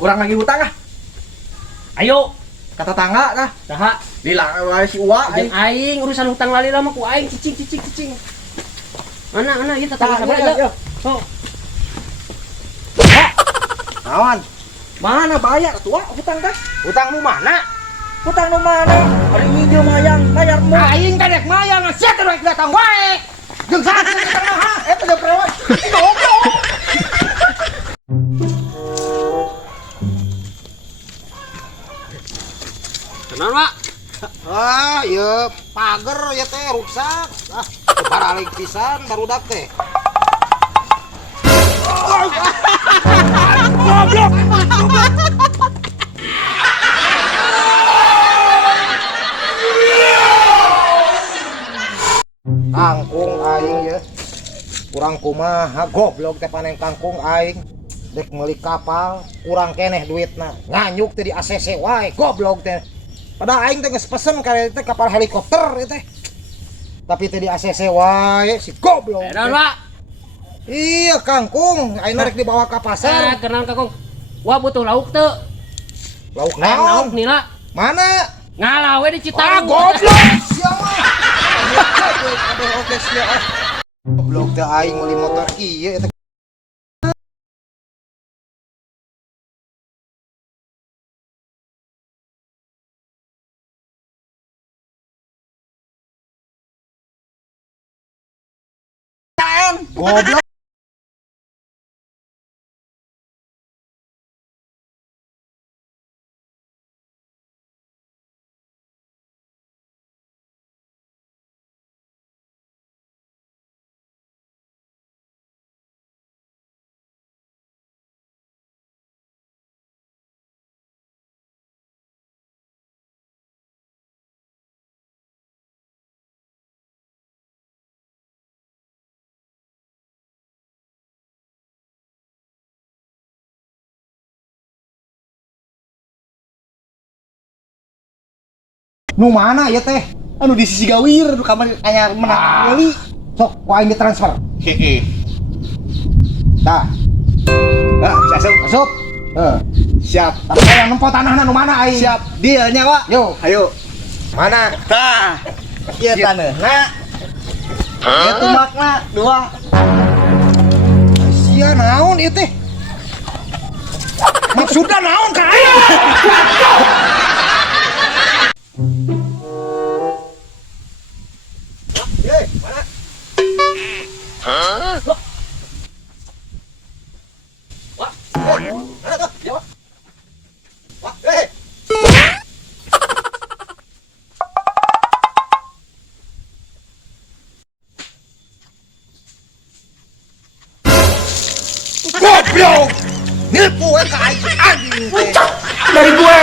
Kurang lagi hutang ah. Ayo, Kata tangga kah? saha? Dilang si Uwa Jeung aing urusan hutang lali lama ku aing cicing. Mana ieu tetangga sabar ya. Oh, Naon? Mana bayar tua hutang kah? hutang nu mana? Hutang nu mana? Ari ngijil mayang bayar mu. Aing teh dek mayang sia teh rek datang wae. Jeung saha teh datang mah? Eta da prewa. Goblok. Kenal, Pak? Ah, ya pagar ya teh rusak. Ah, paralik pisan barudak teh. Goblok. Kangkung aing ya. Kurang kumaha goblok teh panen kangkung aing. Dek meuli kapal, kurang keneh duitna. Nganyuk teh di ACC wae goblok teh. Padahal aing teh geus pesen ka teh kapal helikopter teh. Tapi teh di ACC wae si goblok. Edan, teh. Pak. Iya kangkung, aing rek dibawa ke pasar. Kenal Kakung. Wah butuh lauk teu. Lauk Lauk naon? nila. Mana? Ngalawe di Ah, Citarum. goblok. Siapa? Aduh, oke siap. Goblok teh aing meuli motor ieu eta. Goblok. Nu mana ya teh? Anu di sisi gawir du kamar aya menang meuli. Sok ku aing ditransfer. Heeh. Tah, Ah, asup. asup. Siap. Tapi aya nempo tanahna nu mana aing? Siap. Deal nya, Wak. Yo, Ayo. mana? Tah. Ieu taneuhna. Itu makna dua. Sia naon ieu teh? Maksudna naon ka aing? Goblok! Nipu ka aing anjing teh. Dari gue.